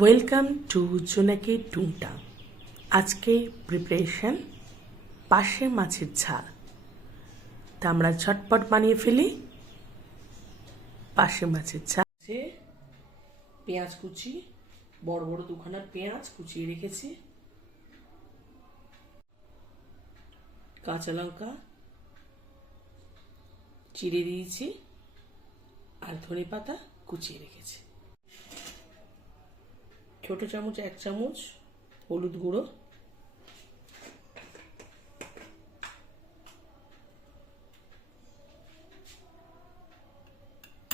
Welcome to জোনাকি টুংটাং। আজকে preparation পাশে মাছের ঝাল। তা আমরা ঝটপট বানিয়ে ফেলি পাশে মাছের ঝাল। পেঁয়াজ কুচি, বড় বড় দুখানা পেঁয়াজ কুচিয়ে রেখেছি, কাঁচা লঙ্কা চিড়ে দিয়েছি, আর ধনে পাতা কুচিয়ে রেখেছি। ছোট চামচ 1 চামচ হলুদ গুঁড়ো,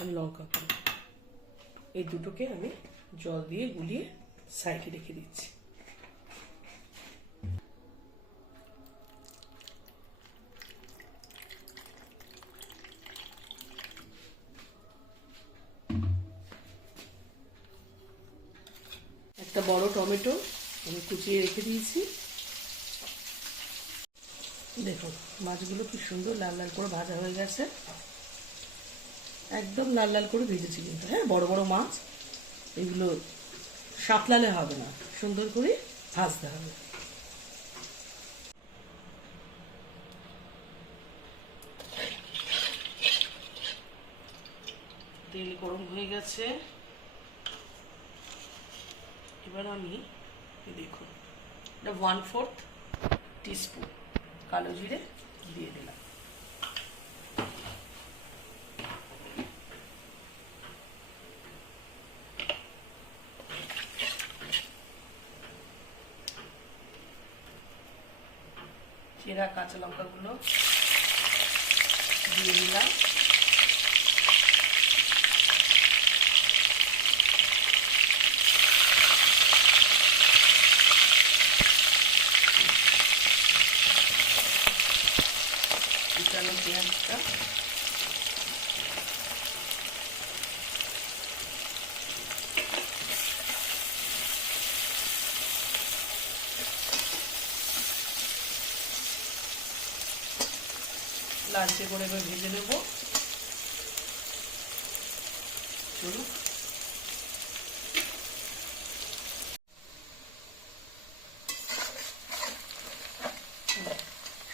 আর লঙ্কা গুঁড়ো। এই দুটোকে আমি জল দিয়ে গুলিয়ে সাইডে রেখে দিচ্ছি। একটা বড় টমেটো আমি কুচিয়ে রেখে দিয়েছি। দেখুন মাছগুলো কি সুন্দর লাল লাল করে ভাজা হয়ে গেছে, একদম লাল লাল করে ভেজেছি কিন্তু। হ্যাঁ, বড় বড় মাছ, এগুলো সাঁতলালে হবে না, সুন্দর করে ভাজতে হবে। তেল গরম হয়ে গেছে, এবার আমি দেখুন এটা 1/4 টিস্পুন কালো জিরে দিয়ে দিলাম। চেরা কাঁচা লঙ্কাগুলো দিয়ে দিলাম। কুচানো পেঁয়াজটা লালচে করে এবার ভেজে নেব। চলুন,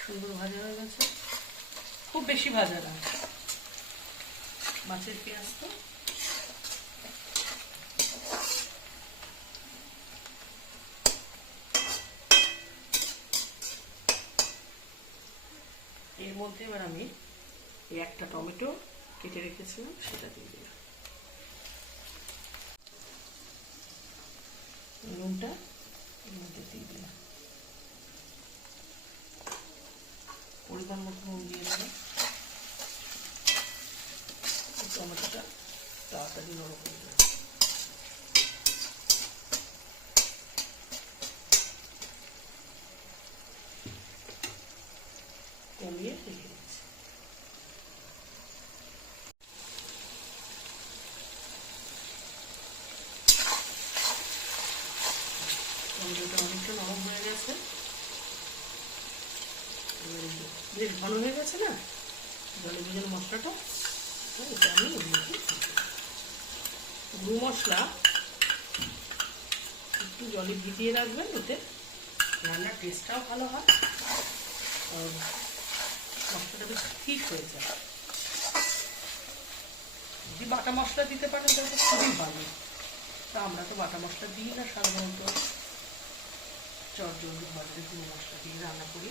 সুন্দর ভাজা হয়ে গেছে, খুব বেশি ভাজা না মাছের পেঁয়াজ তো। এর মধ্যে এবার আমি এই একটা টমেটো কেটে রেখেছিলাম সেটা দিয়ে দিলাম। নুনটা এর মধ্যে দিয়ে দিলাম, পরিমাণ মতো নুন দিয়ে দিলাম। টমেটোটা তাড়াতাড়ি নরম হয়ে যাবে। কমিয়ে রেখে দিচ্ছি। টমেটোটা অনেকটা নরম হয়ে গেছে, বেশ ভালো হয়ে গেছে না জলে ভেজানো মশলাটা। এটা আমি গুঁড়ো মশলা একটু জলে ভিজিয়ে রাখবেন, এতে রান্নার টেস্টটাও ভালো হয় আর মশলাটা বেশ ঠিক হয়ে যায়। যদি বাটা মশলা দিতে পারেন তাহলে খুবই ভালো, তা আমরা তো বাটা মশলা দিই না, সাধারণত চটজলদি বাজারে গুঁড়ো মশলা দিয়ে রান্না করি।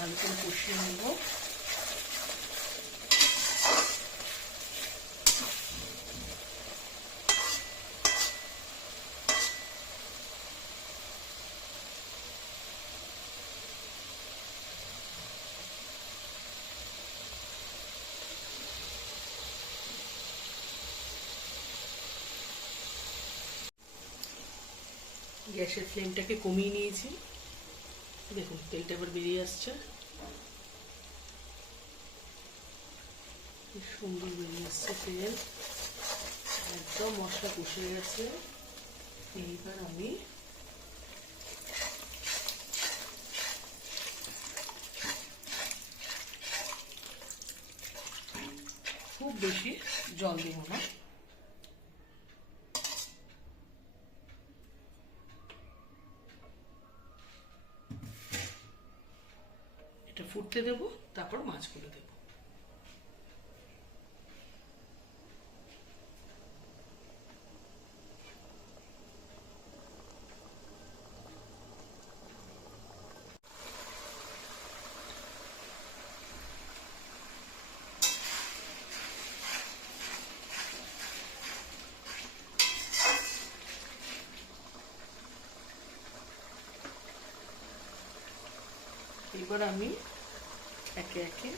ভালো করে কষিয়ে নেব। গ্যাসের ফ্লেমটাকে কমিয়ে নিয়েছি, দেখুন তেলটা এবার বেরিয়ে আসছে, কি সুন্দর বেরিয়ে আসছে তেল, একদম মশলা কষে গেছে। এইবার আমি বেশি জল দেব না। এটা ফুটতে দেব, তারপর মাছগুলো দেব। এবার আমি একে একে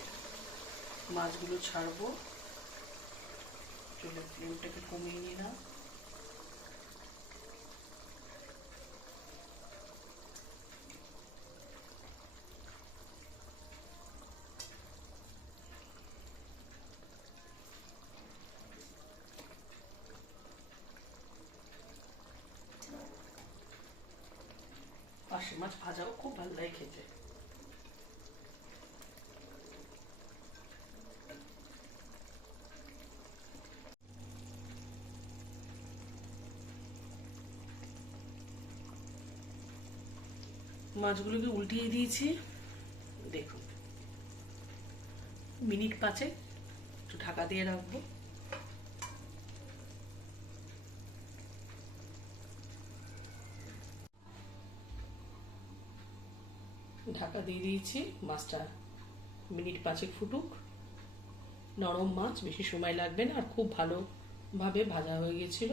মাছগুলো ছাড়বো। চুলের ফ্লেমটাকে কমিয়ে নিলাম। পার্শে মাছ ভাজাও খুব ভালো লাগে খেতে। মাছগুলোকে উল্টিয়ে দিয়েছি। দেখুন, মিনিট 5 একটু ঢাকা দিয়ে রাখবো। ঢাকা দিয়ে দিয়েছি। মাছটা মিনিট 5 ফুটুক। নরম মাছ, বেশি সময় লাগবে না, আর খুব ভালোভাবে ভাজা হয়ে গেছিল।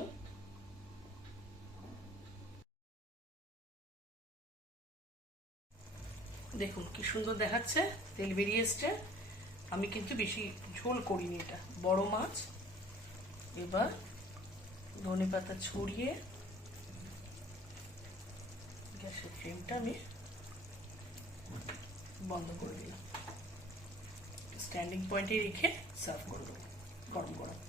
দেখুন কি সুন্দর দেখাচ্ছে, তেল বেরিয়ে এসছে। আমি কিন্তু বেশি ঝোল করিনি, এটা বড় মাছ। এবার ধনেপাতা ছড়িয়ে গ্যাসের ফ্লেমটা আমি বন্ধ করে দিলাম। স্ট্যান্ডিং পয়েন্টে রেখে সার্ভ করে দেবো গরম গরম।